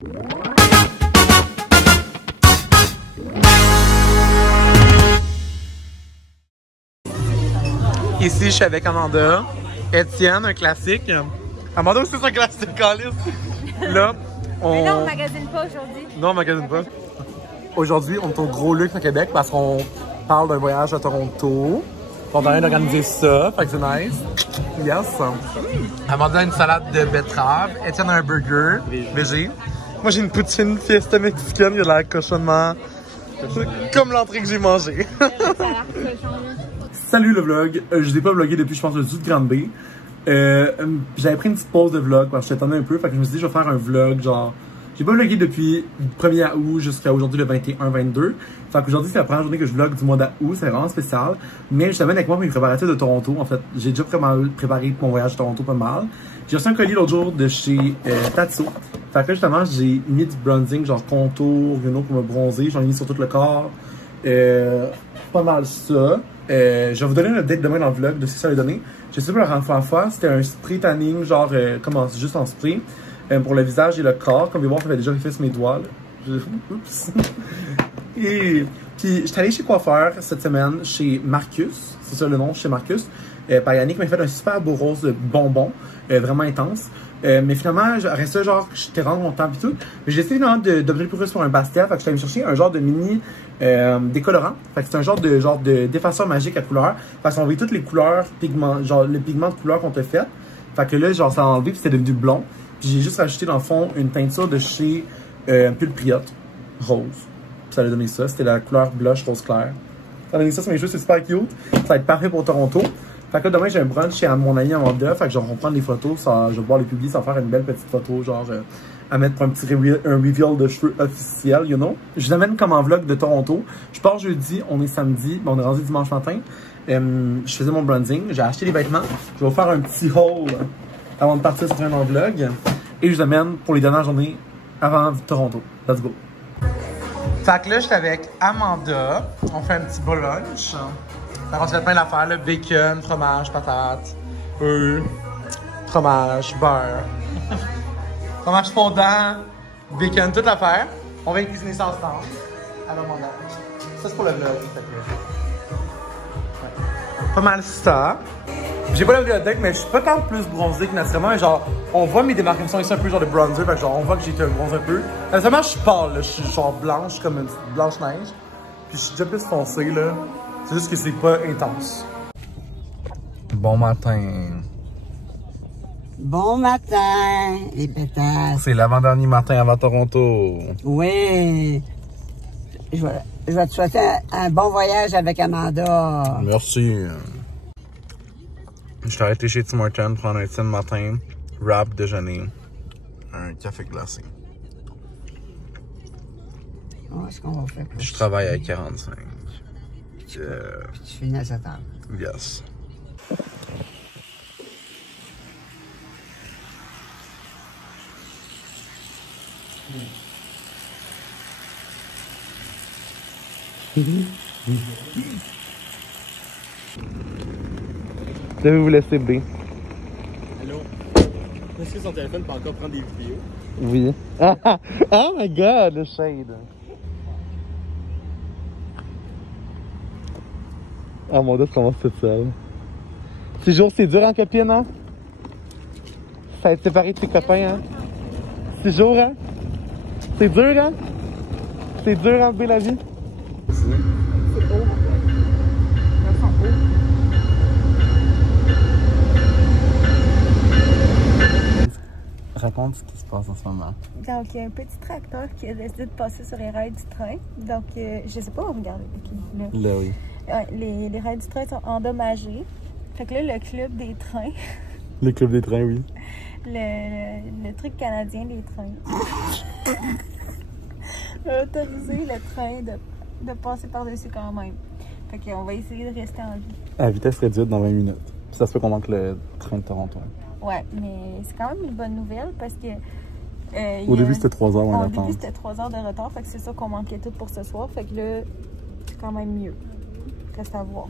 Ici, je suis avec Amanda. Étienne, un classique. Amanda aussi, c'est un classique, Alice. Là, Mais là, on magasine pas aujourd'hui. Non, on magasine pas. Aujourd'hui, on est au Gros Luxe à Québec parce qu'on parle d'un voyage à Toronto. On est en train d'organiser ça, fait que c'est nice. Yes. Amanda a une salade de betterave. Étienne a un burger végé. Moi, j'ai une poutine fiesta mexicaine. Il y a de la cochonnement. Comme l'entrée que j'ai mangée. Ça a l'air cochon. Salut le vlog. Je vous ai pas vlogué depuis, je pense, le sud de Grande Bay. J'avais pris une petite pause de vlog parce que j'attendais un peu. Fait que je me suis dit, je vais faire un vlog genre. J'ai pas vlogué depuis le 1er août jusqu'à aujourd'hui le 21-22. Fait qu'aujourd'hui, c'est la première journée que je vlog du mois d'août. C'est vraiment spécial. Mais je t'amène avec moi pour mes préparatifs de Toronto. En fait, j'ai déjà préparé mon voyage à Toronto pas mal. J'ai reçu un colis l'autre jour de chez Tatso. Fait que justement, j'ai mis du bronzing, genre contour, you know, pour me bronzer. J'en ai mis sur tout le corps. Pas mal ça. Je vais vous donner une update demain dans le vlog de ce que ça va donner. Je sais pas la dernière fois, c'était un spray tanning, genre juste en spray. Pour le visage et le corps. Comme vous voyez, j'avais déjà fait sur mes doigts. Oups. Et puis, j'étais allé chez coiffeur cette semaine, chez Marcus. C'est ça le nom, chez Marcus. Par Yannick m'a fait un super beau rose de bonbon, vraiment intense. Mais finalement, après ça, genre, j'étais vraiment content et tout. Mais j'ai essayé finalement d'obtenir plus pour un Bastia. Fait que j'étais allé me chercher un genre de mini décolorant. Fait que c'est un genre de d'effaceur magique à couleur. Fait qu'on voit toutes les couleurs, pigments, genre le pigment de couleur qu'on t'a fait. Fait que là, genre, ça a enlevé puis c'était devenu blond. Puis j'ai juste rajouté dans le fond une teinture de chez Pulpriote rose. Puis ça a donné ça. C'était la couleur blush rose clair. Ça a donné ça sur mes cheveux, c'est super cute. Ça va être parfait pour Toronto. Fait que là, demain, j'ai un brunch chez mon ami Amanda. Fait que genre, on va prendre des photos. Ça, je vais pouvoir les publier sans faire une belle petite photo, genre, à mettre pour un petit reveal de cheveux officiel, you know. Je vous amène comme en vlog de Toronto. Je pars jeudi, on est samedi, on est rendu dimanche matin. Je faisais mon bronzing, j'ai acheté les vêtements. Je vais vous faire un petit haul avant de partir sur un vlog. Et je vous amène pour les dernières journées avant Toronto. Let's go. Fait que là, j'étais avec Amanda. On fait un petit beau lunch. On fait plein d'affaires, là. Bacon, fromage, patates, œufs, fromage, beurre, fromage fondant, bacon, toute l'affaire. On va cuisiner ça ensemble. Alors, mon âge. Ça, c'est pour le vlog. Ouais. Pas mal ça. J'ai pas lavé la tête, mais je suis pas tant plus bronzé que naturellement. Mais genre, on voit mes démarcations ici un peu genre de bronzer. Fait que genre, on voit que j'ai été un bronze un peu. Naturellement, je suis pâle, là. Je suis genre blanche, comme une blanche neige. Puis je suis déjà plus foncé, là. C'est juste que c'est pas intense. Bon matin. Bon matin, les pétasses. C'est l'avant-dernier matin avant Toronto. Oui. Je vais te souhaiter un bon voyage avec Amanda. Merci. Je t'ai arrêté chez Tim Hortons prendre un petit matin, wrap déjeuner, un café glacé. Oh, est-ce qu'on va faire pour Je travaille à 45. Puis tu finis à 7 heures. Yes. Je vais vous laisser B. Allô? Est-ce que son téléphone peut encore prendre des vidéos? Oui. Oh my god, le shade. Oh mon dieu, ça commence toute seule. Ces jours, c'est dur en copine, hein? Ça a été séparé de tes copains, hein? Ces jours, hein? C'est dur, hein? C'est dur enlever la vie? C'est beau. Ça sent beau. Raconte ce qui se passe en ce moment. Donc, il y a un petit tracteur qui a décidé de passer sur les rails du train. Donc, je sais pas, regardez. Là, Là, oui. Les rails du train sont endommagés. Fait que là, le club des trains, Le club des trains, oui. le truc canadien des trains, a autorisé le train de passer par-dessus quand même. Fait qu'on va essayer de rester en vie. À vitesse réduite dans 20 minutes. Puis ça se peut qu'on manque le train de Toronto. Ouais, mais c'est quand même une bonne nouvelle parce que... Au début, c'était 3 heures, Au début, c'était 3 heures de retard. Fait que c'est ça qu'on manquait tout pour ce soir. Fait que là, c'est quand même mieux. Reste à voir.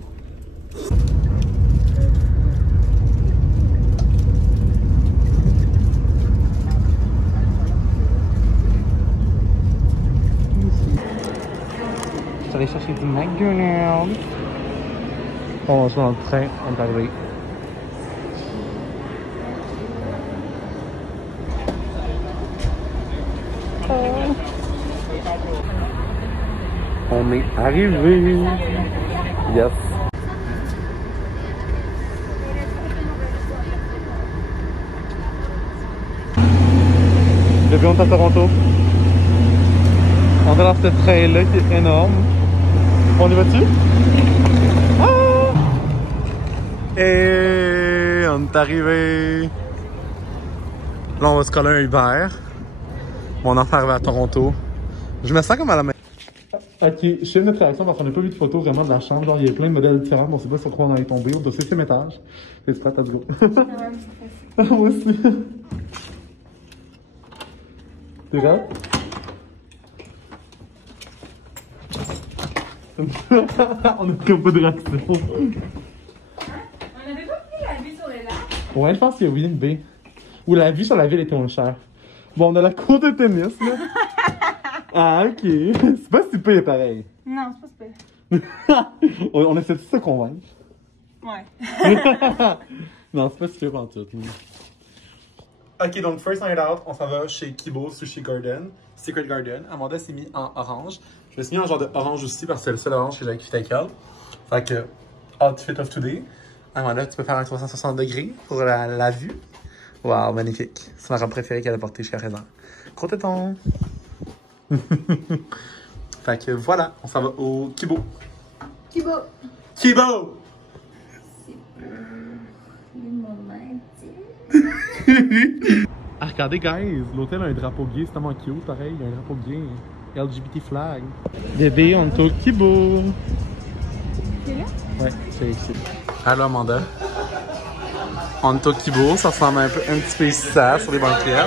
allé chercher du McDonald's. On va se dans le train, on est arrivé. On est arrivé. Yes. Depuis on est à Toronto. On est dans ce train-là qui est énorme. On y va-tu? Ah! Et on est arrivé. Là, on va se coller un Uber. On en fait arriver à Toronto. Je me sens comme à la maison. Ok, je fais notre réaction parce qu'on n'a pas vu de photos vraiment de la chambre. Genre, il y a plein de modèles différents, mais on sait pas sur quoi on allait tomber. On est au 6e étage. T'es prête? Let's go. Moi aussi. T'es prête? On a comme pas de réaction. On n'avait pas pris la vue sur les lacs? Ouais, je pense qu'il y a oui une B. Ou la vue sur la ville était moins chère. Bon, on a la cour de tennis, là. Ah, ok. C'est pas si pire, pareil. Non, c'est pas super. On essaie de se convaincre. Ouais. Non, c'est pas si pire en tout. Ok, donc first night out, on s'en va chez Kibo Sushi Garden, Secret Garden. Amanda s'est mis en orange. Je me suis mis en genre de orange aussi parce que c'est le seul orange que j'avais qui avec elle. Fait que, outfit of today. Amanda, tu peux faire un 360 degrés pour la vue. Wow, magnifique. C'est ma robe préférée qu'elle a portée jusqu'à présent. Gros téton. Fait que voilà, on s'en va au Kibo. Kibo. Kibo! Ah, regardez, guys, l'hôtel a un drapeau gay, c'est tellement cute, pareil, il y a un drapeau gay. LGBT flag. Bébé, on est au Kibo. C'est là? Ouais, c'est ici. Allô, Amanda. On est au Kibo, ça ressemble un petit peu ici, ça, sur les banquettes.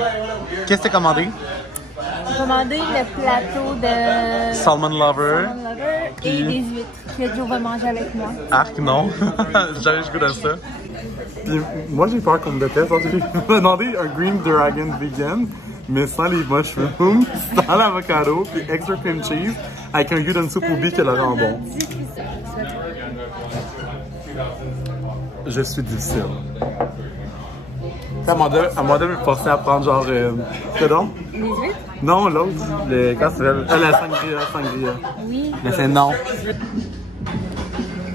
Qu'est-ce que t'as commandé? J'ai commandé le plateau de Salmon Lover. Salmon Lover et des huîtres que Joe va manger avec moi. Arc, non. J'avais le goût de ça. Puis moi, j'ai peur qu'on me déteste. J'ai demandé un Green Dragon vegan, mais sans les mushrooms, sans l'avocado, puis extra cream cheese, avec un goût d'une soupe au bife que le rend bon. Je suis difficile. Amanda me forçait à prendre genre... c'est donc? Les huîtres? Non, l'autre. Comment ça s'appelle? La sangria. Oui. Mais c'est non.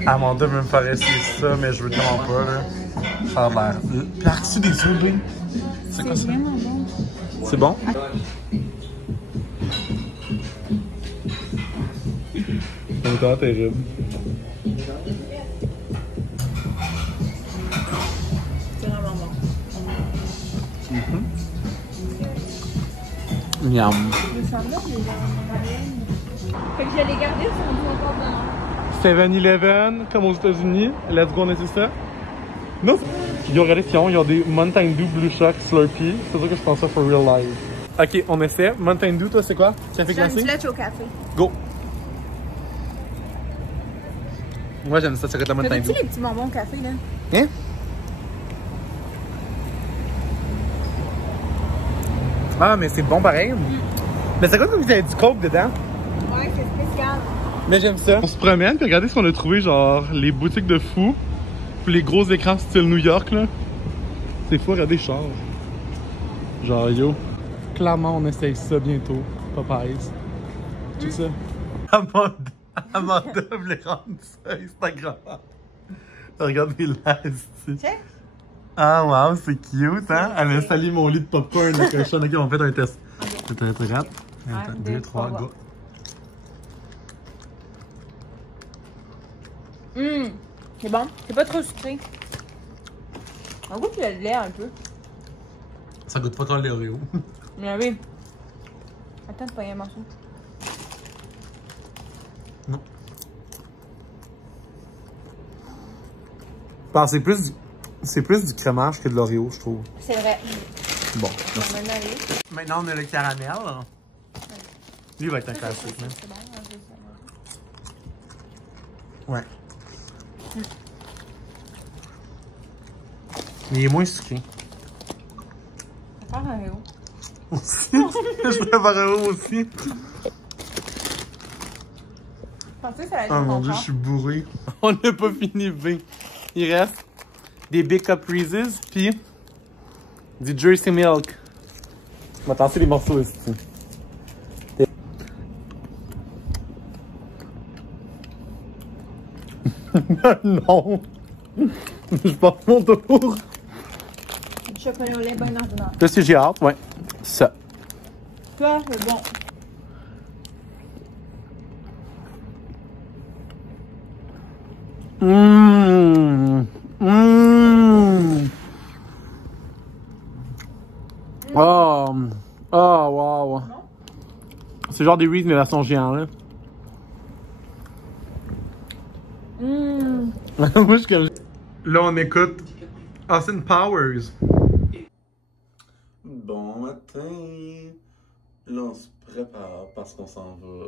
Amanda veut me faire essayer ça, mais je veux tellement pas, là. Ça a l'air... Puis as-tu des œufs, c'est quoi ça? Vraiment bon. C'est bon? C'est encore terrible. C'est vraiment bon. Miam. Fait que je l'ai gardé sur mon encore dedans. 7-Eleven, comme aux États-Unis. Let's go, on essaie ça. Non, ils ont regardé ce qu'ils ont. Ils ont des Mountain Dew Blue Shock Slurpee. C'est sûr que je pense ça for real life. Ok, on essaie. Mountain Dew, toi, c'est quoi? Café glacé? J'aime du latte au café. Go! Moi, j'aime ça, c'est la Mountain Dew. T'as-tu les petits bonbons au café, là? Hein? Ah, mais c'est bon pareil. Mais c'est quoi que vous avez du coke dedans? Ouais, c'est spécial. Mais j'aime ça. On se promène, puis regardez ce qu'on a trouvé, genre les boutiques de fous, puis les gros écrans style New York, là. C'est fou, regardez, char. Genre, yo. Clairement, on essaye ça bientôt. Popeyes. Tout ça. Amanda voulait rendre ça Instagram. Regardez là, ici. Check. Ah, wow, c'est cute, hein? Elle a installé mon lit de popcorn, la cochonne. Ok, on fait un test. C'est très très rapide. 1, 2, 3, go. C'est bon. C'est pas trop sucré. Un goût de lait un peu. Ça goûte pas trop les Oreos. Mais oui. Attends de pas y un morceau. Non. Bon, c'est plus du crémage que de l'Oreo, je trouve. C'est vrai. Bon. On va en aller. Maintenant, on a le caramel. Lui, il va être un classique, même. C'est bon, on va juste Ouais. Mais il est moins sucré. faire un Oreo. Aussi? Je préfère un Oreo aussi. Pensez que ça allait Oh mon dieu, je suis bourré. On n'a pas fini, B. Il reste des Big Cup Reese's, puis du Jersey Milk. On va tasser les morceaux ici. Non! Je porte mon tour. Du chocolat au lait bien ordinaire. Là, si j'ai hâte, ouais. Ça. Ça, c'est bon. Oh! Oh, wow! C'est genre des Reese's, mais version géant, là. Moi, je suis comme... Là, on écoute Austin Powers. Bon matin. Là, on se prépare parce qu'on s'en va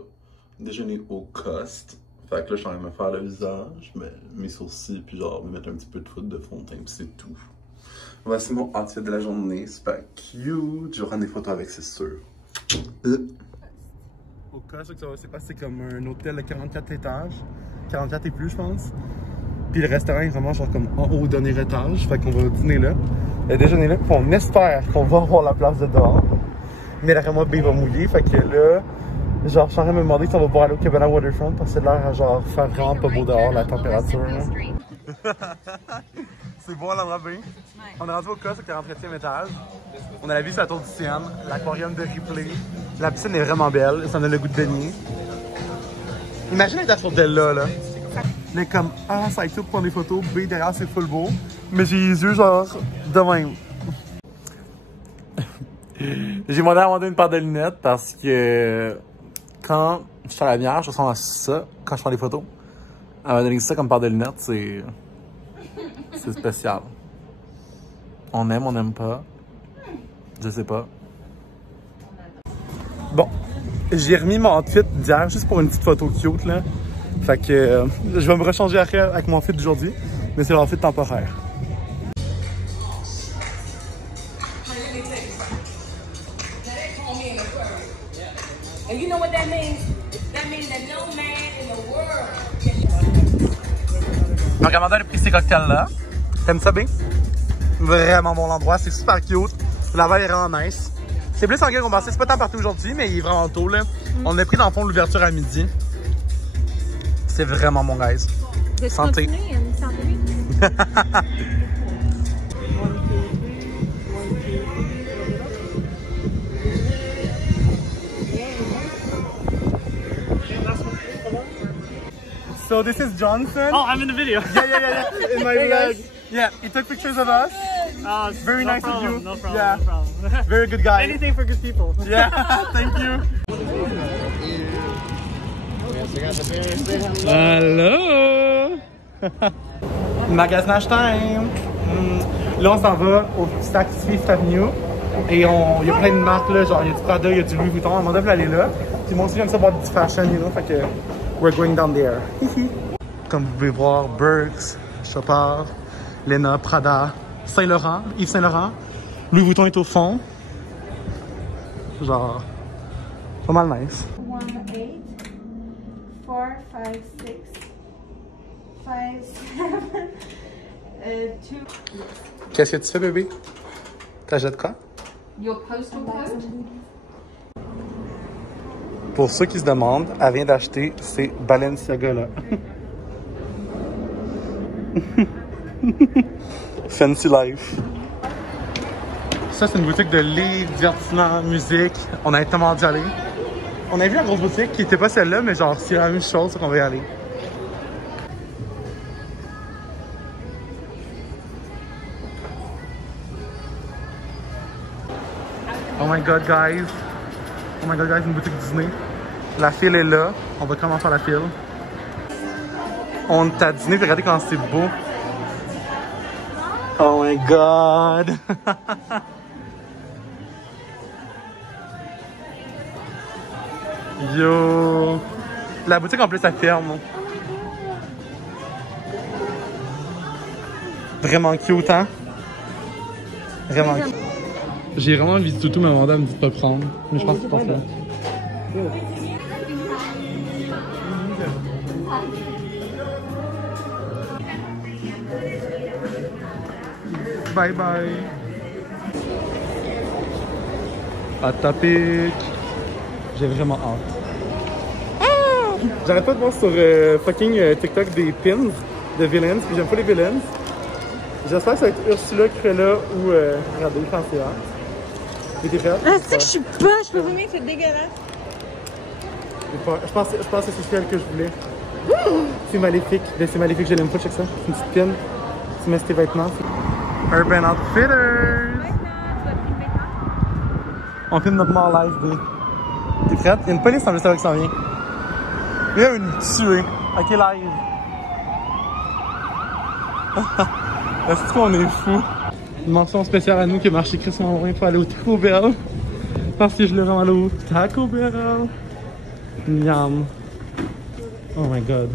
déjeuner au Cost. Fait que là, je suis en train de me faire le visage, mes sourcils, puis genre, me mettre un petit peu de de fond de teint, puis c'est tout. Voici mon outfit de la journée. Super cute. Je vais prendre des photos avec, c'est sûr. Au Cost, ça va se passer comme un hôtel de 44 étages. 44 et plus, je pense. Puis le restaurant est vraiment genre comme en haut au dernier étage. Fait qu'on va dîner là. Déjeuner là. Puis on espère qu'on va avoir la place de dehors. Mais là, moi, B va mouiller. Fait que là, genre, je suis en train de me demander si on va pouvoir aller au Cabana Waterfront. Parce que c'est l'air à genre faire vraiment pas beau dehors, la température. C'est beau l'endroit B. On est rendu au Cost au 43e étage. On a la vue sur la tour du Sienne, l'aquarium de Ripley. La piscine est vraiment belle. Ça donne le goût de baigner. Imagine être sur Della là. Mais comme, ah, ça va être tout pour prendre des photos. B, derrière, c'est full beau. Mais j'ai les yeux genre de même. J'ai demandé à Amanda une paire de lunettes parce que quand je suis à la bière, je ressemble à ça quand je prends des photos. Elle m'a donné ça comme paire de lunettes, c'est spécial. On n'aime pas. Je sais pas. Bon, j'ai remis mon outfit d'hier juste pour une petite photo cute là. Fait que je vais me rechanger après avec mon outfit d'aujourd'hui, mais c'est l'outfit temporaire. Donc Amanda a pris ces cocktails là. T'aimes ça bien? Vraiment bon endroit, c'est super cute. La vibe est vraiment nice. C'est plus en gueule qu'on pensait, c'est pas tant partout aujourd'hui, mais il est vraiment tôt là. On a pris dans le fond l'ouverture à midi. C'est vraiment bon, guys. Santé. So this is Johnson. Oh, I'm in the video. Yeah. In my vlog. Yeah, he took pictures of us. Oh, very no nice problem, of you. No problem. Yeah. No problem. Very good guy. Anything for good people. Yeah, thank you. Hello! Magasinage time! Là, on s'en va au Saks Fifth Avenue. Et il y a plein de marques, là, genre il y a du Prada, il y a du Louis Vuitton. On devrait aller là. Puis moi aussi, j'aime ça voir du fashion, you know, fait que we're going down there. Comme vous pouvez voir, Burks, Chopard, Lena, Prada, Saint-Laurent, Yves Saint-Laurent. Louis Vuitton est au fond. Genre, pas mal nice. 1, 8, 4, 5, 6, 5, 7, 2. Qu'est-ce que tu fais, bébé? T'achètes quoi? Your postal code? Pour ceux qui se demandent, elle vient d'acheter ces Balenciaga-là. Fancy life. Ça, c'est une boutique de livres, divertissement, musique. On a tellement d'y aller. On a vu la grosse boutique qui était pas celle-là, mais genre, c'est la même chose qu'on va y aller. Oh my god, guys. Oh my god, guys, une boutique Disney. La file est là. On va commencer à la file. On est à Disney, puis regardez comment c'est beau. Oh my god. Yo. La boutique en plus, elle ferme. Vraiment cute, hein? Vraiment cute. J'ai vraiment envie de toutou, mais Amanda me dit de pas prendre. Mais je pense que c'est pas ça. Bye bye. À taper. J'ai vraiment hâte. J'arrête pas de voir sur fucking TikTok des pins de villains, puis j'aime pas les villains. J'espère que ça va être Ursula, Cruella ou regardez, Francia. T'es prête? Ah, c'est que je suis pas, je peux vous dire que c'est dégueulasse. Je pense que c'est celle que je voulais. C'est maléfique. C'est maléfique, je l'aime pas, check ça. C'est une petite pin. Tu mets tes vêtements. Urban Outfitters! On filme notre mort live, B. T'es prête? Il y a une police en plus avec qui s'en vient. Il y a une tuée. Ok, live. Est-ce qu'on est fou? Une mention spéciale à nous qui a marché crissement loin pour aller au Taco Bell. Parce que je le rends aller au Taco Bell. Miam. Oh my god.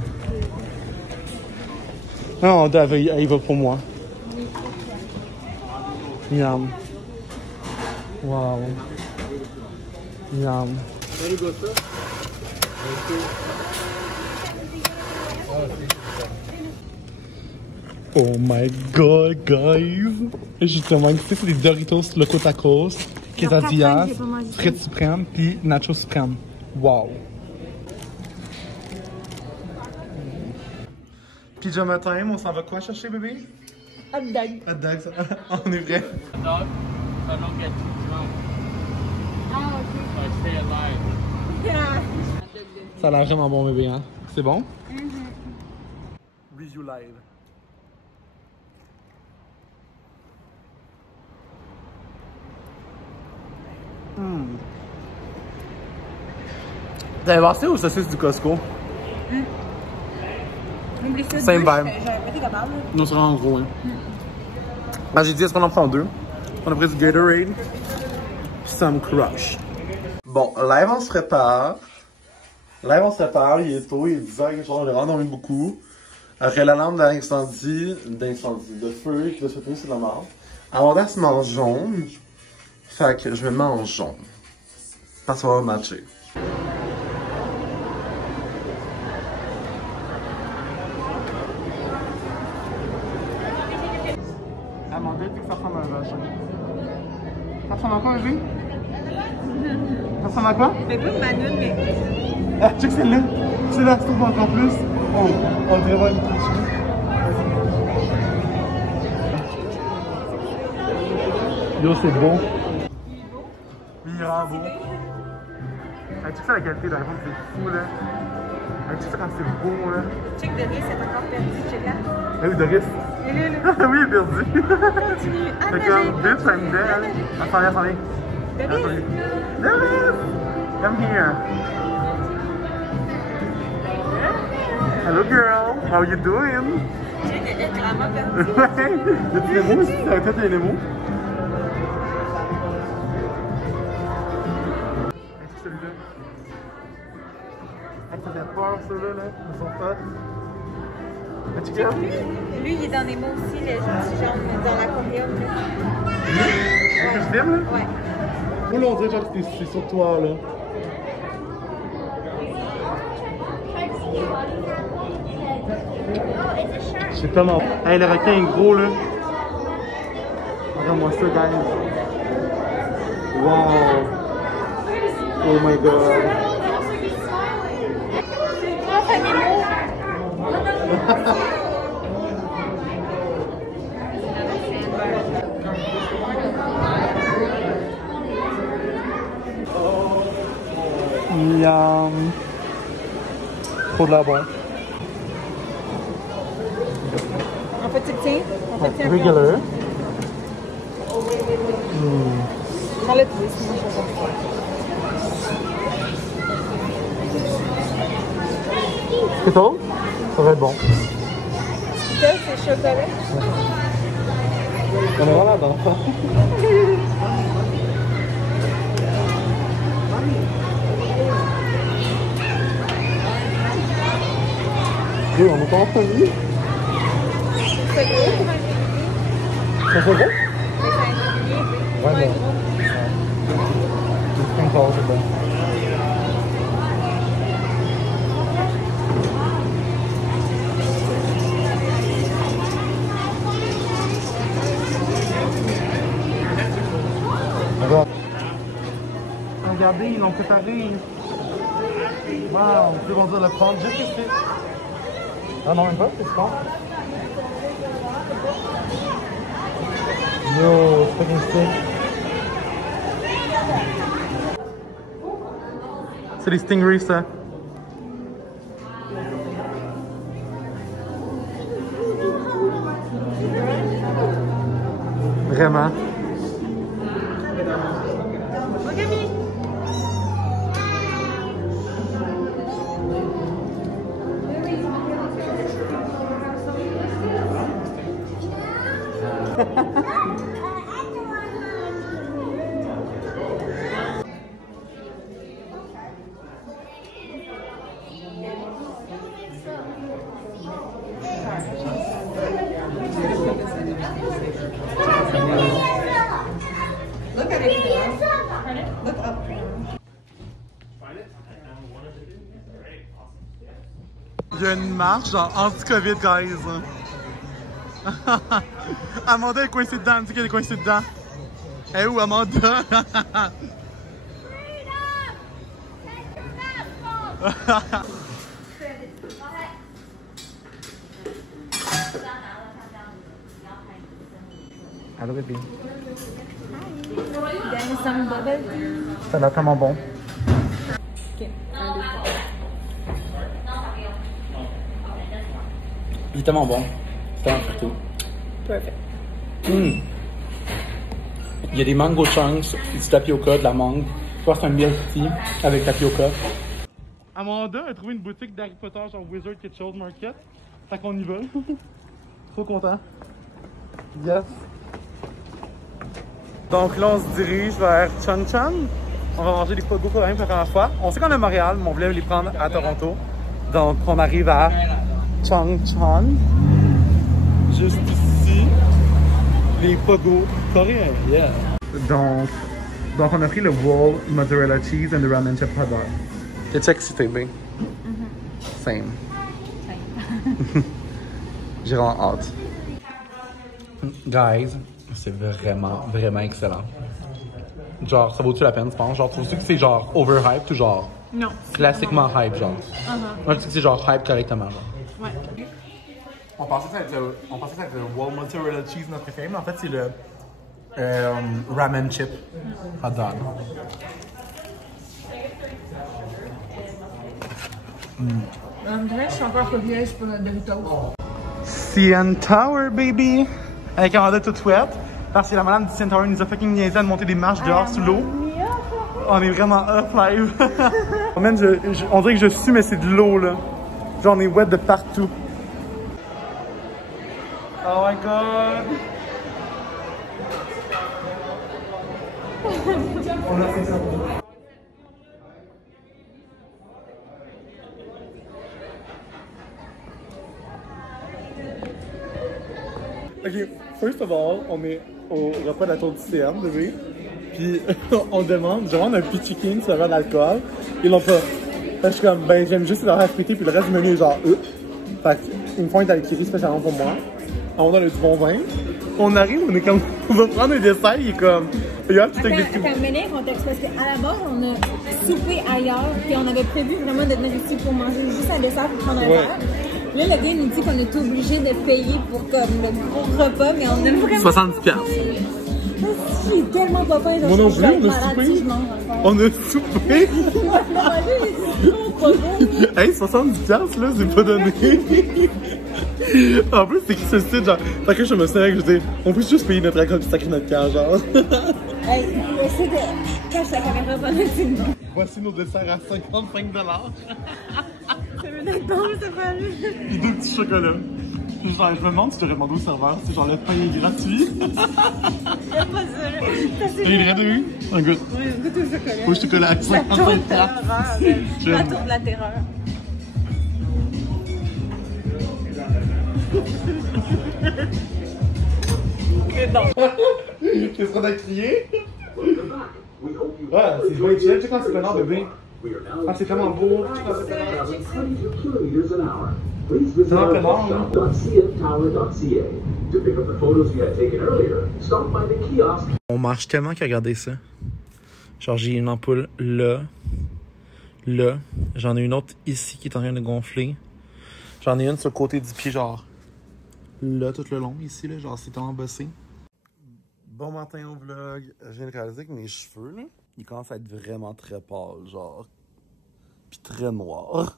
Non, Dave, il va pour moi. Miam. Wow. Miam. Oh my god, guys! J'ai tellement écouté, c'est des Doritos Loco Tacos, quesadillas, frites suprêmes, puis nachos suprêmes. Wow! Pyjama time, on s'en va quoi chercher, bébé? Hot dog. Hot dog, ça. On est vrai. Dog, so I don't get too drunk. Ah, So I stay alive. ok. Yeah. Ça a l'air vraiment bon, bébé, hein? C'est bon? Review live. T'avais passé aux saucisses du Costco? Oublie ça. Same vibe. J'avais pas été capable. Non, c'est vraiment gros, hein. Ah, j'ai dit, est-ce qu'on en prend deux? On a pris du Gatorade. Some Crush. Bon, live on se prépare. Live on se prépare, il est tôt, il est 10h, quelque chose, on a vraiment dormi beaucoup. Après la lampe d'incendie, de feu qui doit se tenir sur la mort. Amanda se mange jaune. Fait que je me mange jaune. Parce que ça va matcher. Amanda dit que ça ressemble à un vache. Ça ressemble à quoi, bébé? Ça ressemble à quoi? C'est pas ma noune, mais. Ah, check celle-là! Celle-là se trouve encore plus! Oh, on devrait voir une petite chou. Yo, c'est bon! Il est vraiment beau! Ah, check ça la qualité de l'iPhone, c'est fou là! Ah, check ça quand c'est beau là! Check Doris, c'est encore perdu, check là. Ah oui, Doris! Il est là. Ah oui, il est perdu! Continue. Ah, Fait comme, bitch, I'm dead! Ah, s'en vient, s'en vient! Doris! Doris! Come here! Hello girl, how you doing? Check, elle est vraiment perdue. Ouais! Y'a-tu les mots aussi? T'as peut-être les mots? Est-ce que celui-là? Ça fait peur, ceux-là, là. Ils sont hot. As-tu regardé? Lui, il est dans les mots aussi, le petit genre dans l'aquarium. Est-ce que je filme, là? Ouais. Où l'on dirait genre que c'est sur toi, là? C'est tellement... Hey, le requin est gros, là. Regarde-moi ça, guys. Wow. Oh my god. Miam. Trop de la bon. En fait, tu le tiens. En fait, tiens. Regular. Prends le twist, moi, je vais faire. C'est tout? Ça va être bon. Ça, c'est chocolat. On est vraiment dans ça. Oui, on est pas en famille. C'est gros pour un Ça fait bon? Ouais, Ouais, bon. C'est encore, c'est bon. l'ont préparé. Wow, on peut dire le prendre juste ici. Ah non, même pas, c'est bon. Yo, c'est fucking sick. C'est les stingrays, ça. Vraiment. Il y a une marche genre anti-Covid, guys. Amanda est coincée dedans, elle dit qu'elle est coincée dedans. Eh où Amanda? Allô bébé. Ça va tellement bon. Ok, 1, 2, 3. Il est tellement bon. C'est tellement fruité. Perfect. Il y a des mango chunks, du tapioca, de la mangue. Je crois que c'est un milk tea avec tapioca. Amanda a trouvé une boutique d'Harry Potter, genre Wizard quelque chose Market. Fait qu'on y va. Trop content. Yes. Donc là, on se dirige vers Chan Chan. On va manger des pogos pour la première fois. On sait qu'on est à Montréal, mais on voulait les prendre à Toronto. Donc on arrive à Chan Chan. Juste ici. Les pogos coréens. Yeah. Donc on a pris le wall mozzarella cheese and the ramen chip hot dog. T'es-tu excité, B? Same. J'ai vraiment hâte. Guys, c'est vraiment, vraiment excellent. Genre, ça vaut-tu la peine, tu penses? Genre, trouves-tu que c'est genre overhyped ou genre? Non. Classiquement hype, genre? Moi, je dis que c'est genre hype correctement, genre. Ouais. On pensait que ça allait être le wall mozzarella cheese notre préféré, mais en fait, c'est le ramen chip hot dog. En vrai, je suis encore trop vieille pour le Doritos. CN Tower, baby! Avec Amanda toute ouette, parce que la madame du CN Tower nous a fucking niaisé à monter des marches dehors sous l'eau. On est vraiment up live. Man, on dirait que je suis, mais c'est de l'eau, là. Genre, on est wet de partout. Oh my god! On a fait ça. Ok, first of all, on est au repas de la tour du CN, bébé. Puis on demande, je demande un peachy king sur de l'alcool. Ils l'ont pas. Fait que je suis comme, ben j'aime juste leur FPT, puis le reste du menu est genre eux. Fait qu'ils me font une daiquiri spécialement pour moi. On a du bon vin. On arrive, on est comme, on va prendre un dessert, il est comme, regarde, tu t'es Attends, mener contexte, parce qu'à la base, on a soupé ailleurs, puis on avait prévu vraiment de venir ici pour manger juste un dessert pour prendre un verre. Là, le gars nous dit qu'on est obligé de payer pour comme le gros repas, mais on a vraiment... 70$. Je suis tellement pas faim. Moi non plus, on a soupé. On a soupé. Hey, 70$, là, c'est pas donné. En plus, c'est qui ce style, genre, fait que je me souviens que je disais, on peut juste payer notre alcool et sacrer notre camp, genre. Hey, c'est que, cache la caméra pendant que c'est bon. Voici nos desserts à 55$. Ça veut être bon, c'est pas lui. Et 2 petits chocolats. Genre, je me demande si je devrais demander au serveur si genre le pain est gratuit. C'est pas ça. Il est gratuit? Un goût. Oui, goûte au chocolat. Au chocolat à 55$. La tour de la terreur. C'est bon. Qu'est-ce qu'on a crié? Ouais, c'est joué chill. Tu sais quand c'est connard, bébé? Ah, c'est tellement beau. C'est tellement connard, là. On marche tellement qu'à regarder ça. Genre, j'ai une ampoule là. Là. J'en ai une autre ici qui est en train de gonfler. J'en ai une sur le côté du pied, genre. Là, tout le long, ici, là. Genre, c'est tellement bossé. Bon matin au vlog. Je viens de réaliser que mes cheveux, là, ils commencent à être vraiment très pâles, genre. Puis très noirs.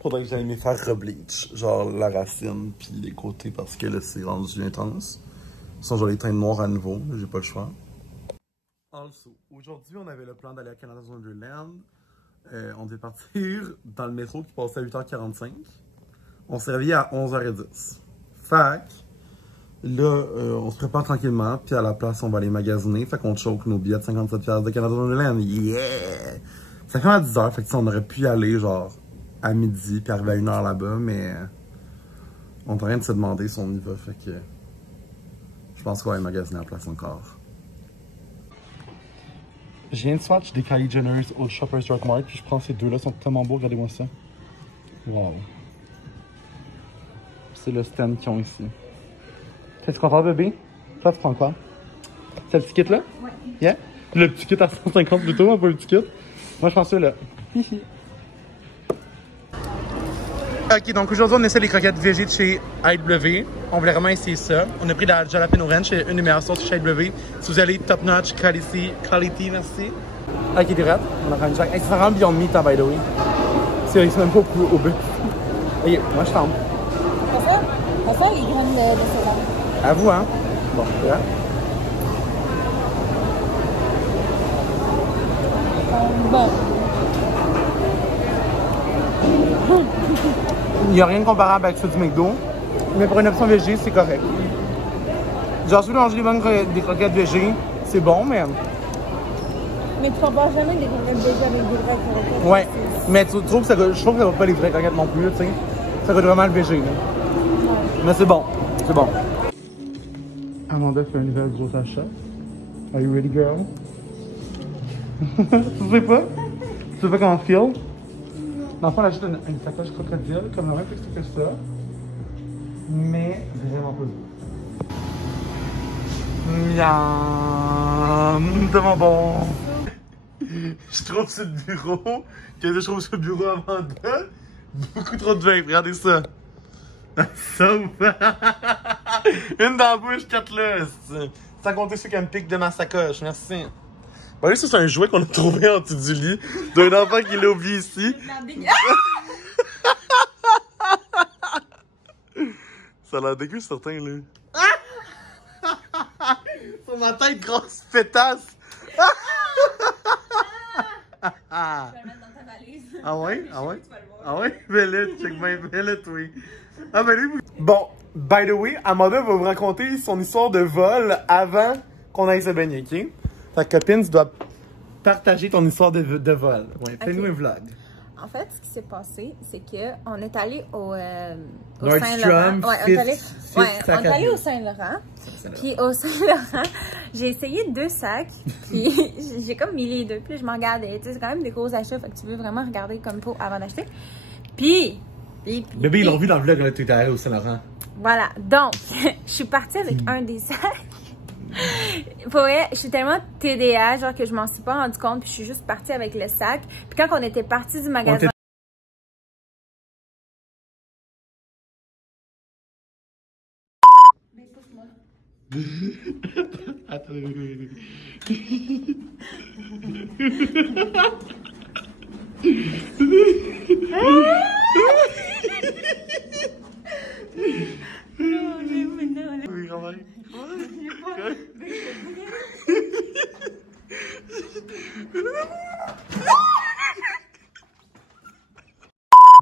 Faudrait que j'aille me faire rebleach. Genre, la racine, puis les côtés, parce que là, c'est rendu intense. Sinon, je vais les teindre noirs à nouveau. J'ai pas le choix. Also, aujourd'hui, on avait le plan d'aller à Canada's Wonderland. On devait partir dans le métro qui passait à 8h45. On s'est réveillé à 11h10. Fac, là, on se prépare tranquillement, puis à la place, on va aller magasiner. Fait qu'on choque nos billets de 57$ de Canada's Wonderland. Yeah! Ça fait à 10h, fait que on aurait pu y aller, genre, à midi, puis arriver à 1h là-bas, mais on est en train de se demander si on y va, fait que je pense qu'on va aller magasiner à la place encore. Je viens de swatch des Kylie Jenner's au Shoppers Drug Mart, puis je prends ces deux-là, sont tellement beaux, regardez-moi ça. Wow. C'est le stand qu'ils ont ici. T'es-tu content, bébé? Toi, tu prends quoi? C'est le petit kit là? Ouais. Yeah? Le petit kit à 150 plutôt, hein, pas le petit kit. Moi, je prends ça là. Ok, donc aujourd'hui, on essaie les croquettes végé de chez IW. On voulait vraiment essayer ça. On a pris la jalapeno ranch, c'est une des meilleures sauces chez IW. Si vous allez top notch, quality, merci. Ok, t'es prête? On a une jack. Hey, ça rend Beyond Meat, by the way. C'est même pas au but. Ok, moi je tombe. On va faire les graines de céleri. À vous, hein? Bon, c'est vrai. Bon. Il n'y a rien de comparable avec ceux du McDo, mais pour une option végé, c'est correct. Genre, si vous mangez des croquettes végé, c'est bon, mais... Mais tu compares jamais des croquettes végé avec des vraies croquettes. Ouais, mais tu trouves que ça, je trouve que ça va pas les vraies croquettes non plus, tu sais. Ça goûte vraiment le végé, là. Ouais. Mais c'est bon, c'est bon. Amanda fait un nouvel gros achat. Are you ready, girl? Tu sais pas? Tu sais pas comment feel? Dans le fond, elle achète une sacoche crocodile, comme la même texture que ça, mais vraiment pas lourd. Miam! Tellement bon! Je trouve ce bureau, que je trouve ce bureau avant d'elle, beaucoup trop de vin, regardez ça! Ça une dans la bouche, 4 là! Sans compter ceux qui me piquent de ma sacoche, merci! Bon, là, ça, c'est un jouet qu'on a trouvé en dessous du lit d'un enfant qui l'a oublié ici. Ça a l'air dégueu, certain, là. Sur ma tête, grosse pétasse. Tu vas le mettre dans ta valise. Ah ouais? Ah ouais? Ah ouais? Fais-le, check bien, fais-le, toi. Ah ben lui. Bon, by the way, Amanda va vous raconter son histoire de vol avant qu'on aille se baigner, ok? Ta copine, tu dois partager ton histoire de vol. Ouais, fais-nous un vlog. En fait, ce qui s'est passé, c'est qu'on est allé au Nordstrom, Saint-Laurent. Ouais, on est allé au Fifth Saint-Laurent. Puis au Saint-Laurent, j'ai essayé 2 sacs. Puis j'ai comme mis les deux. Puis je m'en regardais. Tu sais, c'est quand même des gros achats. Fait que tu veux vraiment regarder comme faut avant d'acheter. Puis Bébé, ils l'ont vu dans le vlog quand tu étais allé au Saint-Laurent. voilà. Donc, je suis partie avec un des sacs. Pour vrai, je suis tellement TDA, genre que je m'en suis pas rendu compte, puis je suis juste partie avec le sac. Puis quand on était parti du magasin... Mais pousse-moi. Attends,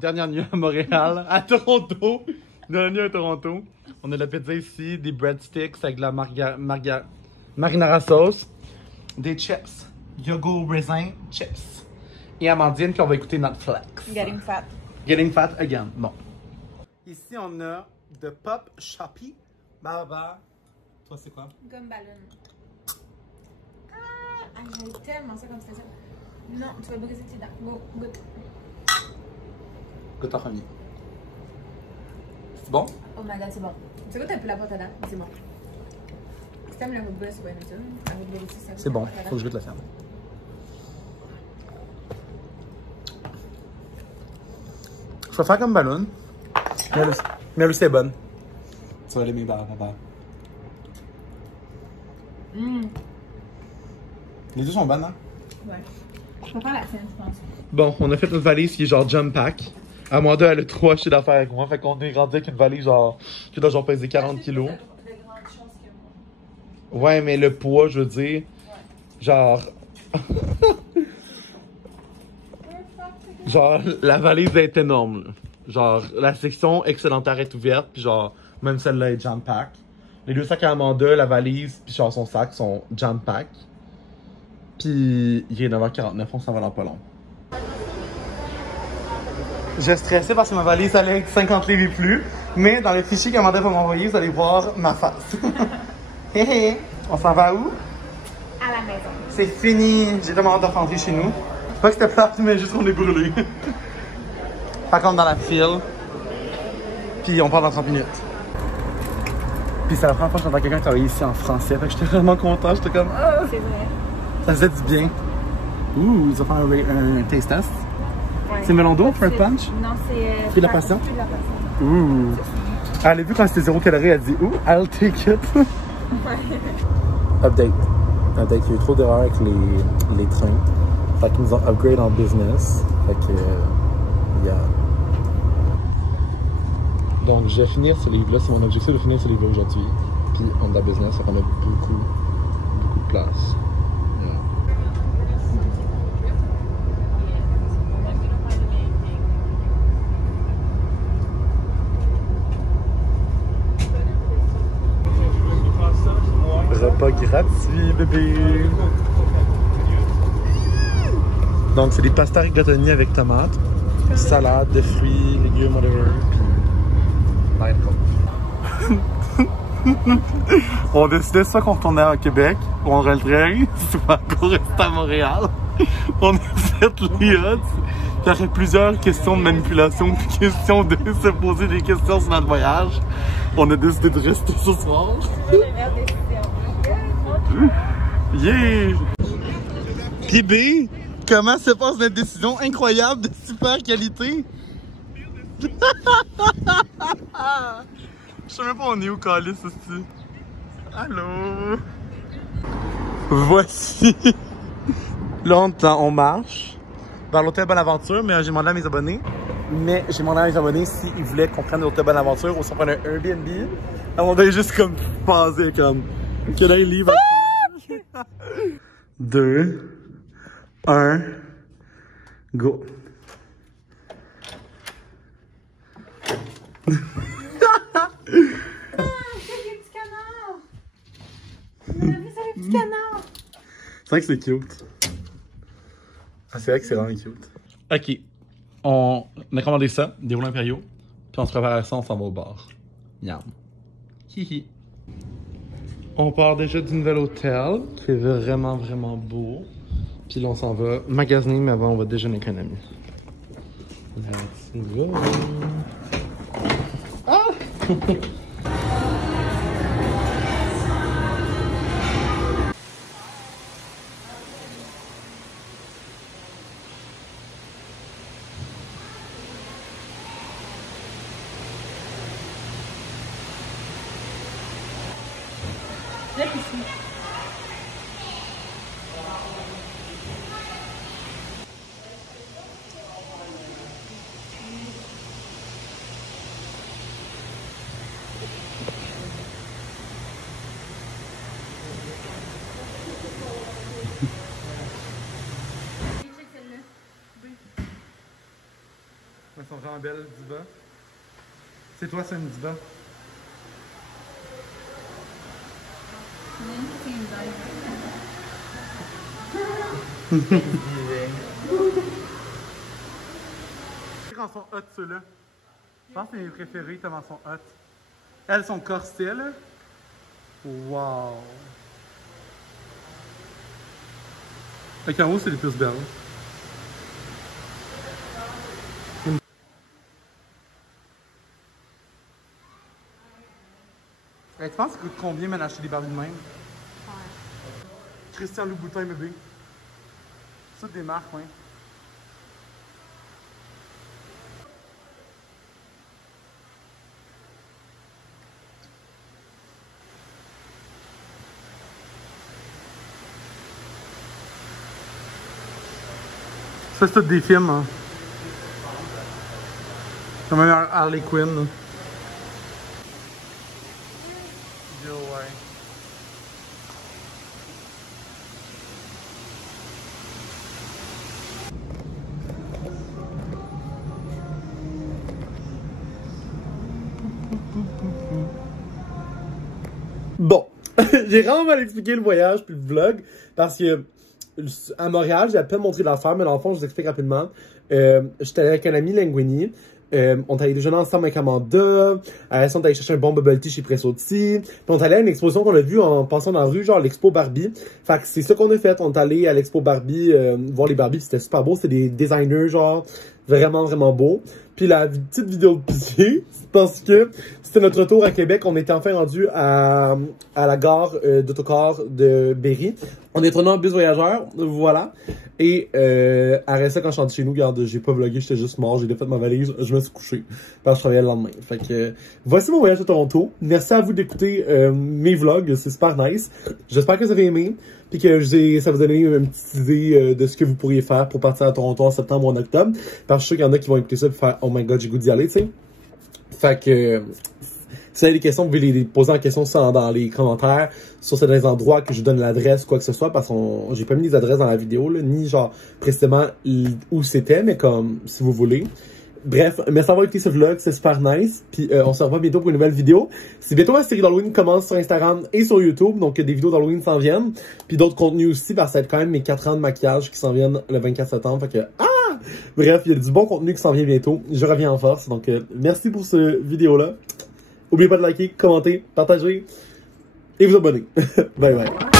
Dernière nuit à Montréal, à Toronto. Dernière nuit à Toronto. On a de la pizza ici, des breadsticks avec de la marinara sauce, des chips, yogourt raisin chips. Et Amandine, puis on va écouter Netflix. Getting fat. Getting fat again. Bon. Ici, on a de Pop Shoppy. Baba. Toi, c'est quoi? Gomme ballon. Ah, j'aime tellement ça comme ça. Non, tu vas briser tes dents. Go, goûte. Goûte en premier. C'est bon? Oh my god, c'est bon. Tu goûtes un peu la pâte à dents, c'est bon. Si t'aimes le rugby, c'est bien ça. La rugby aussi, ça C'est bon, faut que je goûte la ferme. Je vais faire comme ballon. Mais elle aussi est bonne. Tu vas l'aimer, papa. Les deux sont bonnes, hein? Ouais. Je préfère la scène, je pense. Bon, on a fait notre valise qui est genre jump pack. Amanda, elle a trop acheté d'affaires avec moi. Fait qu'on est rendu avec une valise genre qui doit genre peser 40 kilos. Ouais, mais le poids, je veux dire, genre... genre, la valise est énorme, là. Genre, la section excédentaire est ouverte, puis genre, même celle-là est jam pack. Les deux sacs à Amanda, la valise, puis genre son sac sont jam pack. Puis il est 9h49, on s'en va dans pas long. J'ai stressé parce que ma valise allait être 50 livres et plus, mais dans le fichier qu'Amanda va m'envoyer, vous allez voir ma face. Hé hé, on s'en va où? À la maison. C'est fini, j'ai vraiment hâte de rentrer chez nous. Pas que c'était plate, mais juste qu'on est brûlé. Par contre, dans la file, puis on part dans 30 minutes. Puis c'est la première fois que j'entends quelqu'un travailler ici en français, fait que j'étais vraiment content, j'étais comme ah! C'est vrai. Ça faisait du bien. Ouh, ils ont fait un taste test. Ouais. C'est melon d'eau, fruit punch? Non, c'est... Fruit de la passion? Fruit de la passion. Ouh. Elle a vu quand c'était 0 calorie, elle a dit ouh, I'll take it. Update. Update, il y a eu trop d'erreurs avec les trains. Fait qu'ils nous ont upgrade en business. Fait que, yeah. Donc, je vais finir ce livre-là. C'est mon objectif de finir ce livre aujourd'hui. Puis, on a de la business, fait qu'on a beaucoup de place. Yeah. Repas gratuit, bébé! Donc, c'est des pastas rigatoni avec tomates, salade, de fruits, légumes, whatever, puis on décidait soit qu'on retournait à Québec, ou on rentrait, soit qu'on restait à Montréal. On a fait les odds. Il y aurait plusieurs questions de manipulation, puis questions de se poser des questions sur notre voyage. On a décidé de rester ce soir. Yeah! Bébé, comment se passe notre décision incroyable de super qualité? Je sais même pas on est où, Calis, aussi. Allô? Voici. Là, on marche vers l'hôtel Bonaventure, mais j'ai demandé à mes abonnés. Mais j'ai demandé à mes abonnés s'ils voulaient qu'on prenne l'hôtel Bonaventure ou si on prenait un Airbnb. On est juste comme passé, comme. Que là, il livre. 2, 1, go. C'est vrai que c'est cute. Ah, c'est vrai que c'est vraiment cute. Ok. On a commandé ça, des rouleaux impériaux. Puis on se prépare à ça, on s'en va au bar. Yum. Hihi. On part déjà du nouvel hôtel, qui est vraiment beau. Puis là, on s'en va magasiner, mais avant, on va déjeuner avec un ami. Let's go. Ah! Elles sont vraiment belles, diva. C'est toi, c'est une diva. Quand sont hot ceux-là. Je pense que c'est mes préférés tellement sont hot. Elles sont corsées là. Wow. Avec en haut, c'est les plus belles. Tu penses que ça coûte combien maintenant acheter des Barbies de même? Christian Louboutin, bébé. C'est des marques, ouais. Ça, c'est tous des films, hein. Comme un Harley Quinn, là. Yo, ouais. Bon, j'ai vraiment mal expliqué le voyage puis le vlog parce que à Montréal, j'ai à peine montré l'affaire, mais dans le fond, je vous explique rapidement. J'étais avec un ami Linguini. On est allé déjeuner ensemble avec Amanda. On est allé chercher un bon bubble tea chez Pressotti. Puis on est allé à une exposition qu'on a vue en passant dans la rue, genre l'expo Barbie. Fait que c'est ça qu'on a fait. On est allé à l'expo Barbie, voir les Barbies. C'était super beau. C'était des designers, genre, vraiment, vraiment beaux. Puis la petite vidéo de pied, c'est parce que c'était notre retour à Québec. On était enfin rendu à la gare d'autocar de Berry. On est retourné en bus voyageur, voilà. Et après ça, quand je suis rentré chez nous, regarde, j'ai pas vlogué, j'étais juste mort, j'ai défait ma valise, je me suis couché. Parce que je travaillais le lendemain. Fait que voici mon voyage à Toronto. Merci à vous d'écouter mes vlogs, c'est super nice. J'espère que vous avez aimé. Puis que ça vous donne une petite idée de ce que vous pourriez faire pour partir à Toronto en septembre ou en octobre. Parce que je sais qu'il y en a qui vont écouter ça et faire oh my god, j'ai goût d'y aller, tu sais. Fait que si vous avez des questions, vous pouvez les poser en question dans les commentaires sur certains endroits que je donne l'adresse, quoi que ce soit, parce que j'ai pas mis les adresses dans la vidéo, là, ni genre précisément où c'était, mais comme si vous voulez. Bref, merci d'avoir écouté ce vlog, c'est super nice. Puis on se revoit bientôt pour une nouvelle vidéo. C'est bientôt la série d'Halloween commence sur Instagram et sur YouTube, donc des vidéos d'Halloween s'en viennent. Puis d'autres contenus aussi, parce que ça va être quand même mes 4 ans de maquillage qui s'en viennent le 24 septembre. Fait que bref, il y a du bon contenu qui s'en vient bientôt. Je reviens en force, donc merci pour cette vidéo-là. N'oubliez pas de liker, commenter, partager et vous abonner. Bye bye.